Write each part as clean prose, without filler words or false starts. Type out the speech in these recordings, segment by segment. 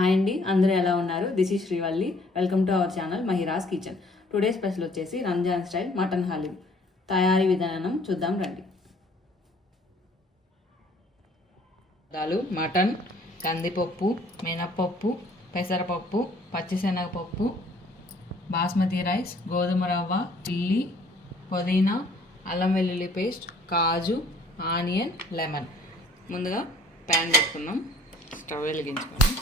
Hi అండి, అందరూ ఎలా ఉన్నారు? This is Srivalli. Welcome to our channel Mahira's kitchen. Today special వచ్చేసి రంజాన్ స్టైల్ మటన్ హలీం. తయారీ విధానం చూద్దాం రండి. మటన్, కందిపప్పు, మినప్పప్పు, పెసరపప్పు, పచ్చిశనగపప్పు, బాస్మతి రైస్, గోధుమ రవ్వ, చిల్లీ, పుదీనా, అల్లం వెల్లుల్లి పేస్ట్, కాజు, ఆనియన్, లెమన్. ముందుగా ప్యాన్ పెట్టుకున్నాం, స్టవ్ వెలిగించుకున్నాం,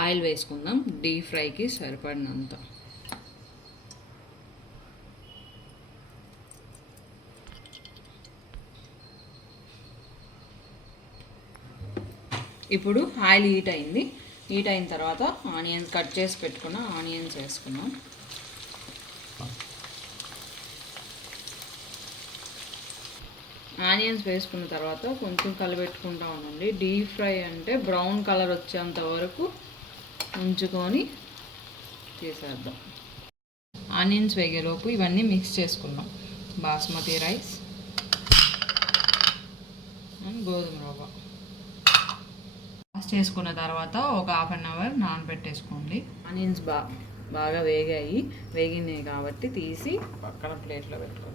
ఆయిల్ వేసుకుందాం డీప్ ఫ్రైకి సరిపడినంత. ఇప్పుడు ఆయిల్ హీట్ అయింది. హీట్ అయిన తర్వాత ఆనియన్స్ కట్ చేసి పెట్టుకున్న ఆనియన్స్ వేసుకున్నాం. ఆనియన్స్ వేసుకున్న తర్వాత కొంచెం కలిపెట్టుకుంటా ఉండండి. డీప్ ఫ్రై అంటే బ్రౌన్ కలర్ వచ్చేంత వరకు ఉంచుకొని చేసేద్దాం. ఆనియన్స్ వేగేలోపు ఇవన్నీ మిక్స్ చేసుకుందాం. బాస్మతి రైస్ అండ్ గోధుమ రవ్వ వాష్ చేసుకున్న తర్వాత ఒక హాఫ్ అన్ అవర్ నానబెట్టేసుకోండి. ఆనియన్స్ బాగా వేగినాయి కాబట్టి తీసి పక్కన ప్లేట్లో పెట్టుకుందాం.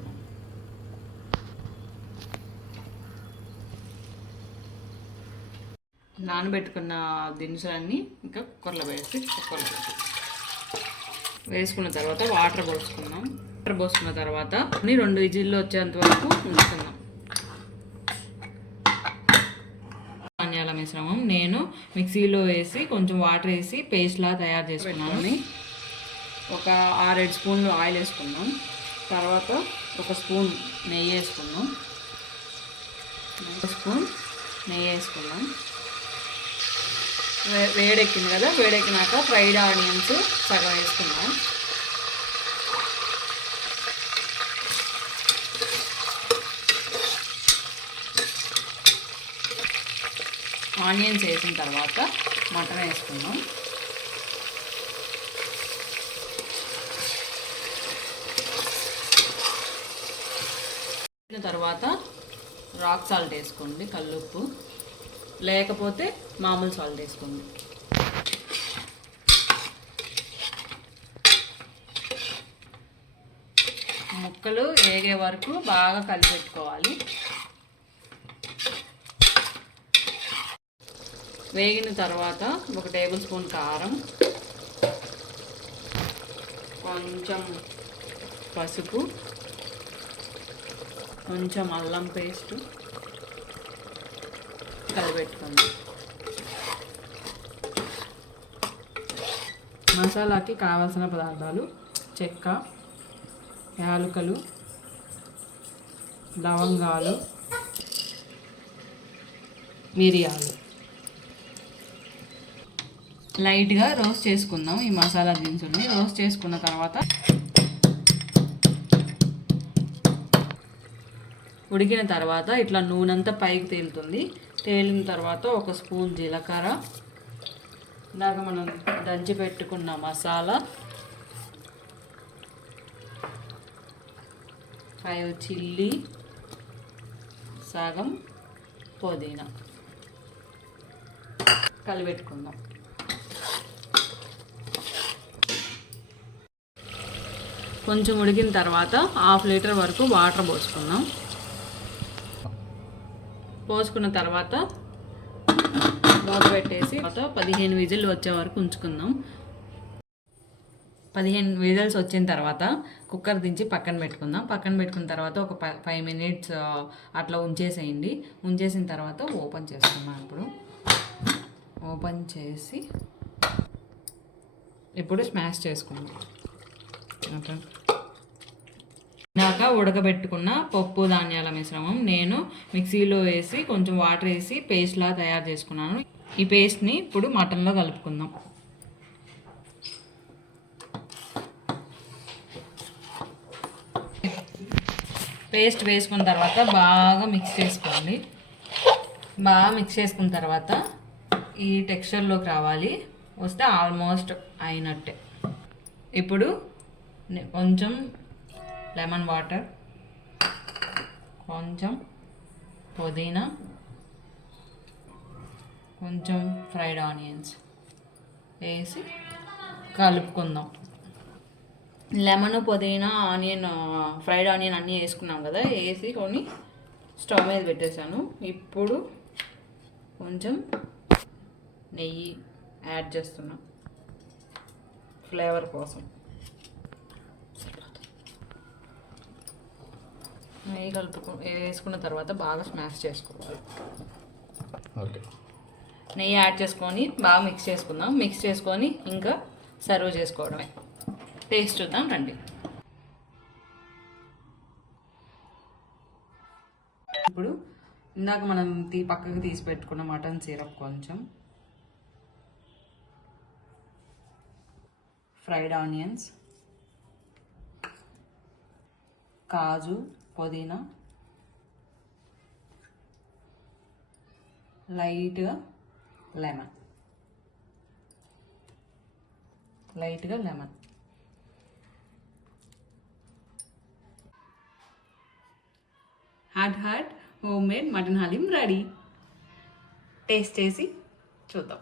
నానబెట్టుకున్న దినుసులన్నీ ఇంకా కుక్కర్లో వేసుకున్న తర్వాత వాటర్ పోసుకున్న తర్వాత 2 విజిల్లు వచ్చేంత వరకు ఉంచుకుందాం. ధాన్యాల మిశ్రమం నేను మిక్సీలో వేసి కొంచెం వాటర్ వేసి పేస్ట్లా తయారు చేసుకున్నాను. ఒక 6-7 స్పూన్లు ఆయిల్ వేసుకున్నాం. తర్వాత ఒక స్పూన్ నెయ్యి వేసుకున్నాం. వేడెక్కింది కదా, వేడెక్కినాక ఫ్రైడ్ ఆనియన్స్ సగం వేసుకున్నాం. ఆనియన్స్ వేసిన తర్వాత మటన్ వేసుకున్నాం. తర్వాత రాక్ సాల్ట్ వేసుకోండి, కల్లుప్పు, లేకపోతే మామూలు సాల్ట్ వేసుకోండి. ముక్కలు వేగే వరకు బాగా కలిపెట్టుకోవాలి. వేగిన తర్వాత 1 టేబుల్ స్పూన్ కారం, కొంచెం పసుపు, కొంచెం అల్లం పేస్ట్ కలిపెట్టుకోండి. మసాలాకి కావాల్సిన పదార్థాలు: చెక్క, యాలకులు, లవంగాలు, మిరియాలు. లైట్గా రోస్ట్ చేసుకుందాం. ఈ మసాలా దినుసుల్ని రోస్ట్ చేసుకున్న తర్వాత ఉడికిన తర్వాత ఇట్లా నూనెంతా పైకి తేలిన తర్వాత 1 స్పూన్ జీలకర్ర, ఇందాక మనం దంచి పెట్టుకున్న మసాలా, 5 చిల్లీ, సగం పుదీనా కలిపెట్టుకుందాం. కొంచెం ఉడికిన తర్వాత 1/2 లీటర్ వరకు వాటర్ పోసుకున్న తర్వాత మూత పెట్టేసి 15 విజిల్ వచ్చే వరకు ఉంచుకుందాం. 15 విజిల్స్ వచ్చిన తర్వాత కుక్కర్ దించి పక్కన పెట్టుకున్న తర్వాత ఒక 5 మినిట్స్ అట్లా ఉంచేసేయండి. ఉంచేసిన తర్వాత ఓపెన్ చేసుకున్నాం. ఓపెన్ చేసి ఇప్పుడు స్మాష్ చేసుకుందాం. ఇందాక ఉడకబెట్టుకున్న పప్పు ధాన్యాల మిశ్రమం నేను మిక్సీలో వేసి కొంచెం వాటర్ వేసి పేస్ట్లా తయారు చేసుకున్నాను. ఈ పేస్ట్ని ఇప్పుడు మటన్లో కలుపుకుందాం. పేస్ట్ వేసుకున్న తర్వాత బాగా మిక్స్ చేసుకోండి. మిక్స్ చేసుకున్న తర్వాత ఈ టెక్స్చర్లోకి వస్తే ఆల్మోస్ట్ అయినట్టే. ఇప్పుడు కొంచెం లెమన్ వాటర్, కొంచెం పుదీనా, కొంచెం ఫ్రైడ్ ఆనియన్స్ వేసి కలుపుకుందాం. లెమన్, పుదీనా, ఆనియన్, ఫ్రైడ్ ఆనియన్ అన్నీ వేసుకున్నాం కదా, వేసి కొన్ని స్టవ్ మీద పెట్టేశాను. ఇప్పుడు కొంచెం నెయ్యి యాడ్ చేస్తున్నా ఫ్లేవర్ కోసం. నెయ్యి వేసుకున్న తర్వాత బాగా స్మాష్ చేసుకోవాలి. ఓకే, నెయ్యి యాడ్ చేసుకొని బాగా మిక్స్ చేసుకుందాం. మిక్స్ చేసుకొని ఇంకా సర్వ్ చేసుకోవడమే. టేస్ట్ చూద్దాం రండి. ఇప్పుడు ఇందాక మనం పక్కకి తీసి పెట్టుకున్న మటన్ సిరప్, కొంచెం ఫ్రైడ్ ఆనియన్స్, కాజు, పుదీనా, లైట్గా lemon, hot home made mutton haleem ready. Taste చేసి చూద్దాం.